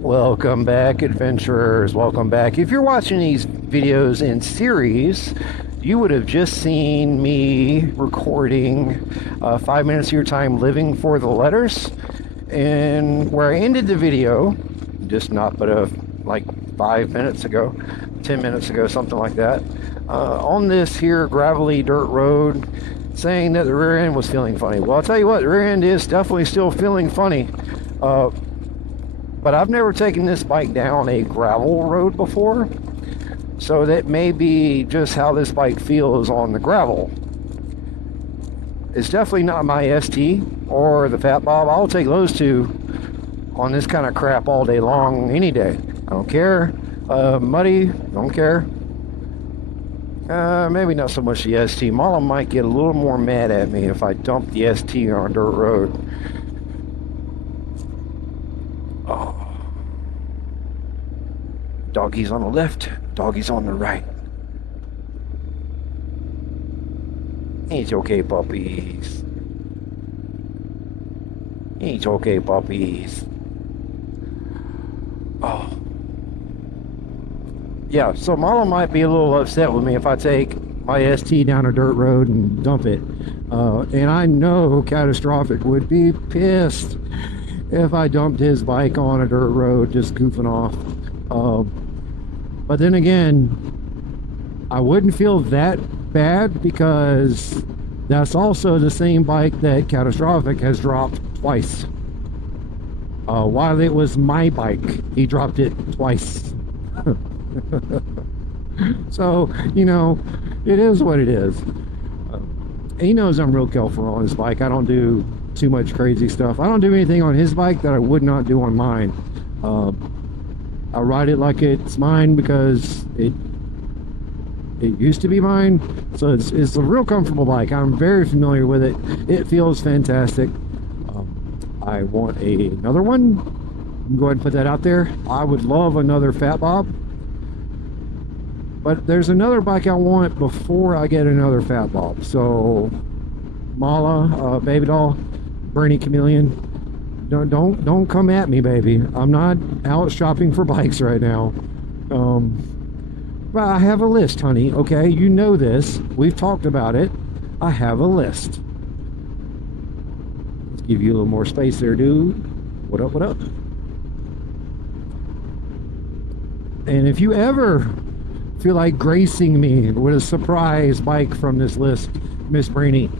Welcome back, adventurers. Welcome back. If you're watching these videos in series, you would have just seen me recording 5 minutes of your time living for the letters. And where I ended the video, just not but like 5 minutes ago, 10 minutes ago, something like that, on this here gravelly dirt road, saying that the rear end was feeling funny. Well, I'll tell you what, the rear end is definitely still feeling funny. But I've never taken this bike down a gravel road before, so that may be just how this bike feels on the gravel. It's definitely not my ST or the Fat Bob. I'll take those two on this kind of crap all day long, any day. I don't care. Muddy, don't care. Maybe not so much the ST. Mala might get a little more mad at me if I dump the ST on a dirt road. Oh. Doggies on the left, doggies on the right. It's okay, puppies. It's okay, puppies. Oh. Yeah, so Mala might be a little upset with me if I take my ST down a dirt road and dump it. And I know Catastrophic would be pissed if I dumped his bike on a dirt road just goofing off. But then again, I wouldn't feel that bad because that's also the same bike that Catastrophic has dropped twice. While it was my bike, he dropped it twice. So, you know, it is what it is. He knows I'm real careful on his bike. I don't do too much crazy stuff. I don't do anything on his bike that I would not do on mine. I ride it like it's mine because it used to be mine. So it's a real comfortable bike. I'm very familiar with it. It feels fantastic. I want another one. Go ahead and put that out there. I would love another Fat Bob. But there's another bike I want before I get another Fat Bob. So Mala, Baby Doll, Bernie Chameleon, don't come at me, baby. I'm not out shopping for bikes right now. But I have a list, honey. Okay, you know this. We've talked about it. I have a list. Let's give you a little more space there, dude. What up? What up? And if you ever feel like gracing me with a surprise bike from this list, Miss Brainy,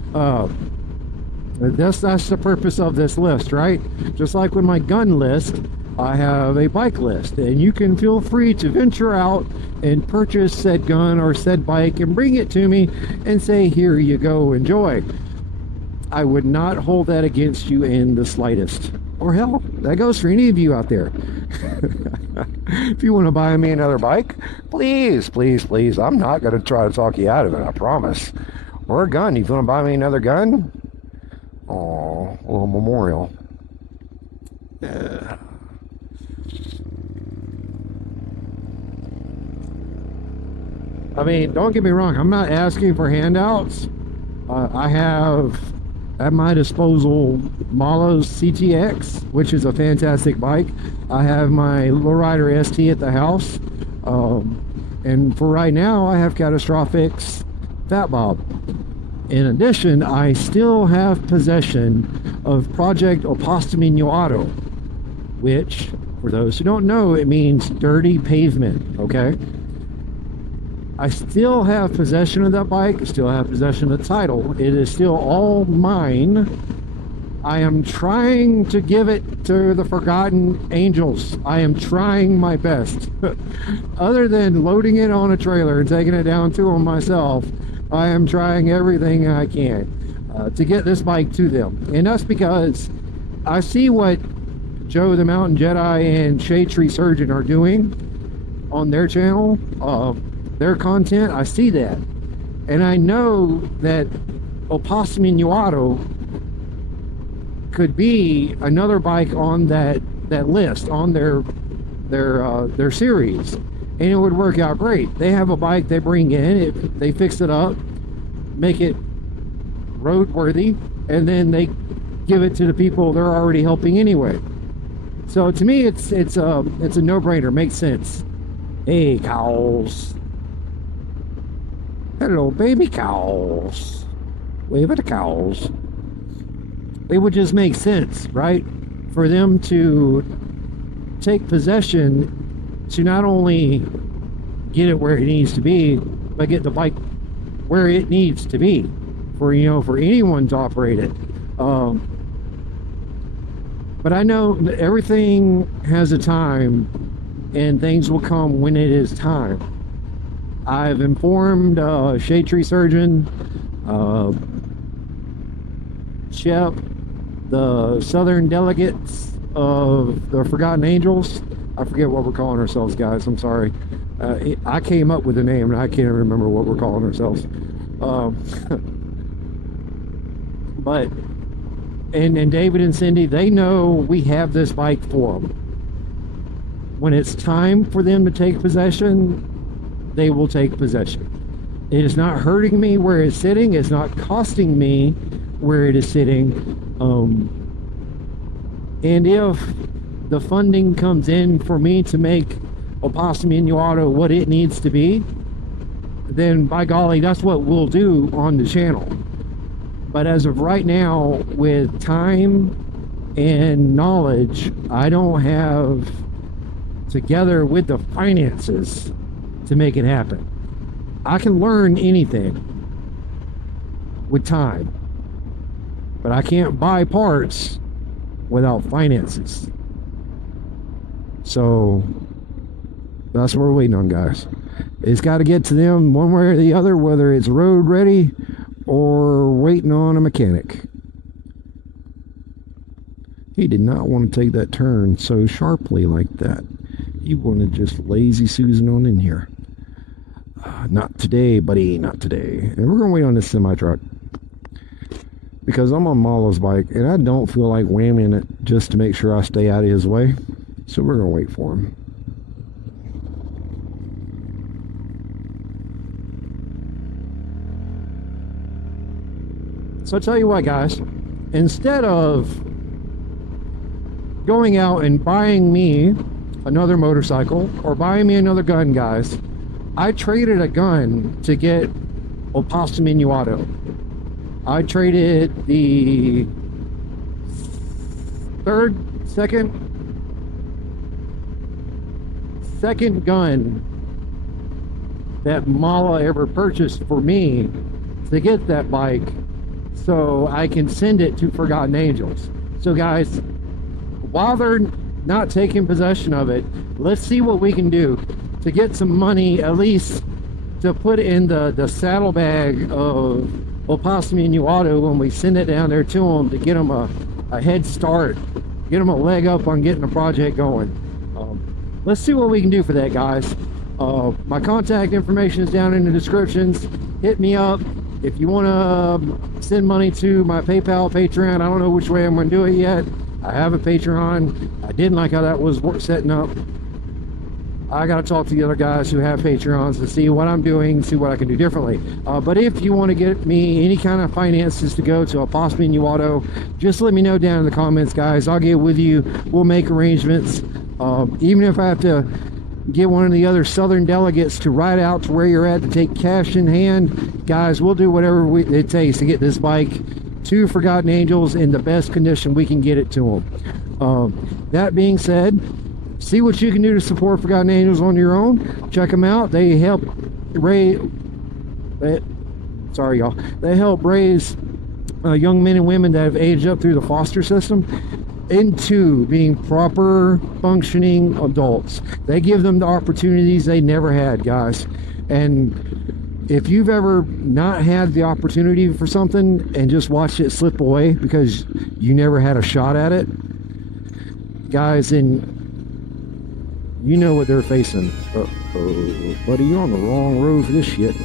that's the purpose of this list, right? Just like with my gun list, I have a bike list, and you can feel free to venture out and purchase said gun or said bike and bring it to me and say, here you go, enjoy. I would not hold that against you in the slightest. Or hell, that goes for any of you out there. If you want to buy me another bike, please, please, please. I'm not going to try to talk you out of it, I promise. Or a gun. If you want to buy me another gun? Oh, a little memorial. Yeah. I mean, don't get me wrong. I'm not asking for handouts. I have at my disposal Mala's CTX, which is a fantastic bike. I have my Lowrider ST at the house. And for right now, I have Catastrophic's Fat Bob. In addition, I still have possession of Project Opossum, which, for those who don't know, it means dirty pavement, okay? I still have possession of that bike. I still have possession of the title. It is still all mine. I am trying to give it to the Forgotten Angels. I am trying my best. Other than loading it on a trailer and taking it down to them myself, I am trying everything I can to get this bike to them. And that's because I see what Joe the Mountain Jedi and Shade Tree Surgeon are doing on their channel. Their content, I see that. And I know that Opossum could be another bike on that list, on their series. And it would work out great. They have a bike they bring in, they fix it up, make it roadworthy, and then they give it to the people they're already helping anyway. So to me, it's a no-brainer. Makes sense. Hey, cows. Hello, baby cows. Wave at the cows. It would just make sense, right? For them to take possession, to not only get it where it needs to be, but get the bike where it needs to be for, you know, for anyone to operate it. But I know that everything has a time, and things will come when it is time. I've informed Shade Tree Surgeon, Shep, the Southern delegates of the Forgotten Angels. I forget what we're calling ourselves, guys. I'm sorry. I came up with the name, and I can't remember what we're calling ourselves. But and David and Cindy, they know we have this bike for them. When it's time for them to take possession, they will take possession. It is not hurting me where it's sitting. It's not costing me where it is sitting. And if the funding comes in for me to make Opossum Auto what it needs to be, then by golly, that's what we'll do on the channel. But as of right now, with time and knowledge, I don't have, together with the finances, to make it happen. I can learn anything with time, but I can't buy parts without finances. So that's what we're waiting on, guys. It's got to get to them one way or the other, whether it's road ready or waiting on a mechanic. He did not want to take that turn so sharply like that. He wanted just lazy Susan on in here. Not today, buddy, not today. And we're gonna wait on this semi-truck because I'm on Malo's bike and I don't feel like whamming it just to make sure I stay out of his way. So we're gonna wait for him. So I tell you what, guys, instead of going out and buying me another motorcycle or buying me another gun, guys, I traded a gun to get Opossum Auto. I traded the second gun that Mala ever purchased for me to get that bike, so I can send it to Forgotten Angels. So guys, while they're not taking possession of it, let's see what we can do to get some money, at least to put in the saddlebag of Opossum Auto when we send it down there to them, to get them a head start, get them a leg up on getting the project going. Let's see what we can do for that, guys. My contact information is down in the descriptions. Hit me up if you want to send money to my PayPal, Patreon. I don't know which way I'm going to do it yet. I have a Patreon. I didn't like how that was setting up. I got to talk to the other guys who have Patreons to see what I'm doing, see what I can do differently. But if you want to get me any kind of finances to go to Opossum Auto, just let me know down in the comments, guys. I'll get with you. We'll make arrangements. Even if I have to get one of the other Southern delegates to ride out to where you're at to take cash in hand, guys, we'll do whatever it takes to get this bike to Forgotten Angels in the best condition we can get it to them. That being said, see what you can do to support Forgotten Angels on your own. Check them out. They help raise, sorry y'all, they help raise young men and women that have aged up through the foster system into being proper functioning adults. They give them the opportunities they never had, guys. And if you've ever not had the opportunity for something and just watched it slip away because you never had a shot at it, guys, and you know what they're facing. Uh-oh, buddy, you're on the wrong road for this shit.